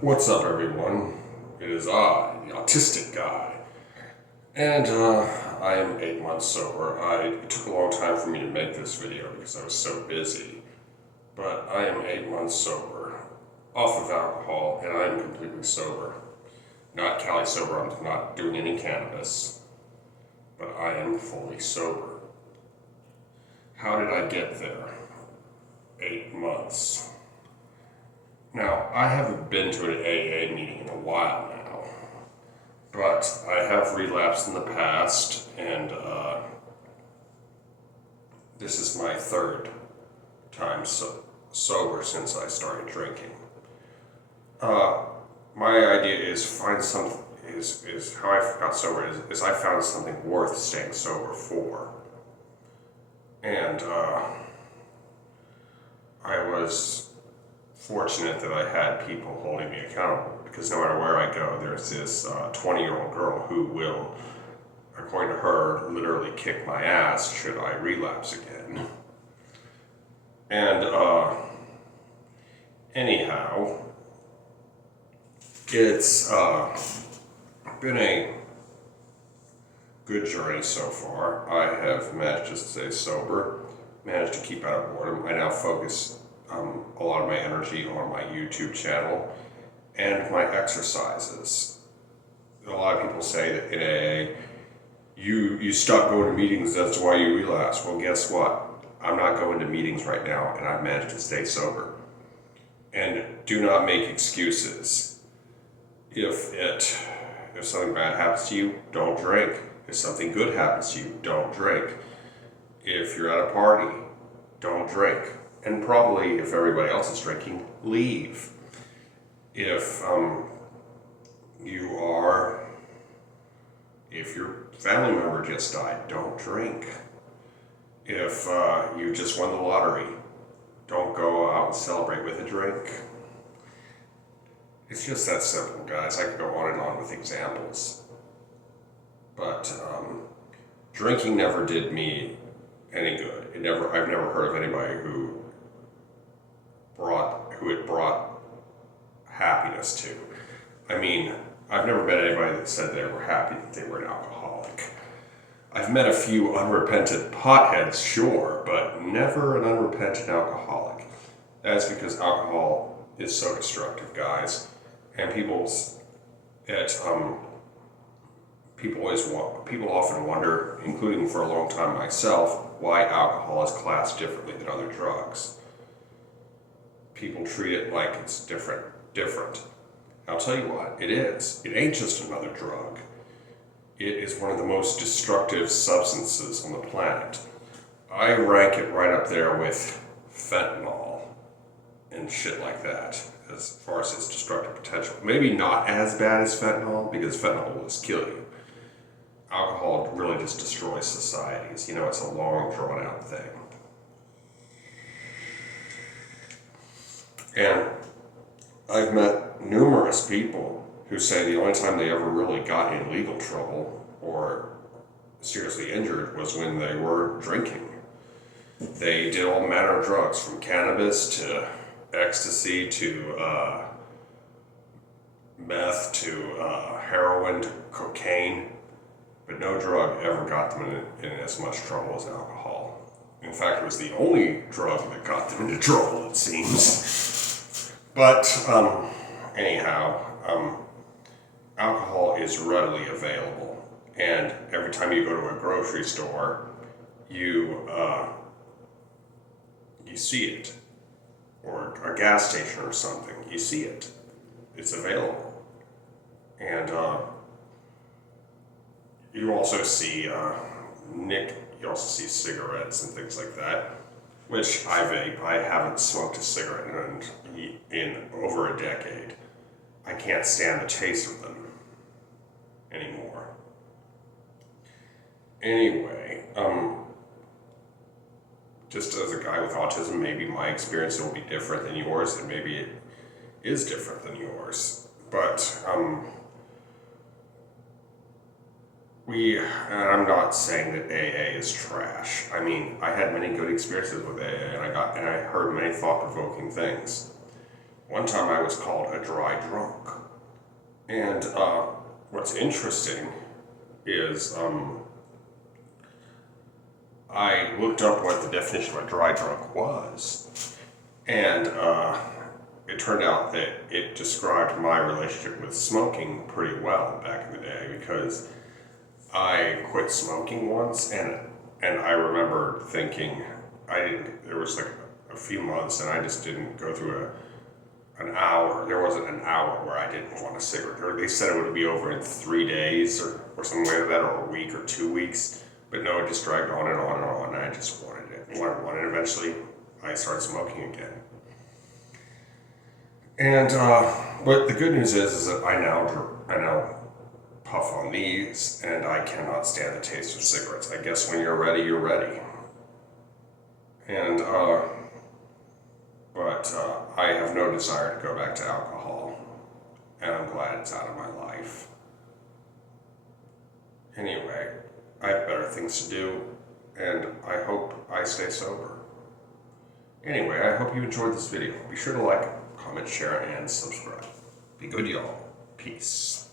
What's up, everyone? It is I, the autistic guy, and I am 8 months sober. It took a long time for me to make this video because I was so busy, but I am 8 months sober, off of alcohol, and I am completely sober. Not Cali sober, I'm not doing any cannabis, but I am fully sober. How did I get there? 8 months. Now, I haven't been to an AA meeting in a while now, but I have relapsed in the past, and this is my third time sober since I started drinking. My idea is find some is how I got sober is I found something worth staying sober for, and I was fortunate that I had people holding me accountable, because no matter where I go, there's this 20-year-old girl who will, according to her, literally kick my ass should I relapse again. And anyhow, it's been a good journey so far. I have managed to stay sober, managed to keep out of boredom. I now focus a lot of my energy on my YouTube channel and my exercises. A lot of people say that in AA, you stop going to meetings, that's why you relapse. Well, guess what? I'm not going to meetings right now, and I've managed to stay sober. And do not make excuses. If something bad happens to you, don't drink. If something good happens to you, don't drink. If you're at a party, don't drink. And probably, if everybody else is drinking, leave. If your family member just died, don't drink. If you just won the lottery, don't go out and celebrate with a drink. It's just that simple, guys. I could go on and on with examples. But drinking never did me any good. I've never heard of anybody who it brought happiness to. I mean, I've never met anybody that said they were happy that they were an alcoholic. I've met a few unrepentant potheads, sure, but never an unrepentant alcoholic. That's because alcohol is so destructive, guys. And people often wonder, including for a long time myself, why alcohol is classed differently than other drugs. People treat it like it's different. I'll tell you what, it is. It ain't just another drug. It is one of the most destructive substances on the planet. I rank it right up there with fentanyl and shit like that, as far as its destructive potential. Maybe not as bad as fentanyl, because fentanyl will just kill you. Alcohol really just destroys societies. You know, it's a long, drawn-out thing. And I've met numerous people who say the only time they ever really got in legal trouble or seriously injured was when they were drinking. They did all manner of drugs, from cannabis to ecstasy to meth to heroin to cocaine, but no drug ever got them in as much trouble as alcohol. In fact, it was the only drug that got them into trouble, it seems. But anyhow, alcohol is readily available, and every time you go to a grocery store, you see it, or a gas station or something. You see it. It's available, and you also see You also see cigarettes and things like that, which I vape. I haven't smoked a cigarette in over a decade. I can't stand the taste of them anymore. Anyway, just as a guy with autism, maybe my experience will be different than yours, and maybe it is different than yours. But and I'm not saying that AA is trash. I mean, I had many good experiences with AA, and I heard many thought-provoking things. One time I was called a dry drunk. And what's interesting is I looked up what the definition of a dry drunk was, and it turned out that it described my relationship with smoking pretty well back in the day, because I quit smoking once, and I remember thinking there was like a few months, and I just didn't go through an hour. There wasn't an hour where I didn't want a cigarette. Or they said it would be over in 3 days or something like that, or a week or 2 weeks. But no, it just dragged on and on and on, and I just wanted it. And eventually I started smoking again. And but the good news is that I now puff on these, and I cannot stand the taste of cigarettes. I guess when you're ready, you're ready. And but I have no desire to go back to alcohol, and I'm glad it's out of my life. Anyway, I have better things to do, and I hope I stay sober. Anyway, I hope you enjoyed this video. Be sure to like, comment, share, and subscribe. Be good, y'all. Peace.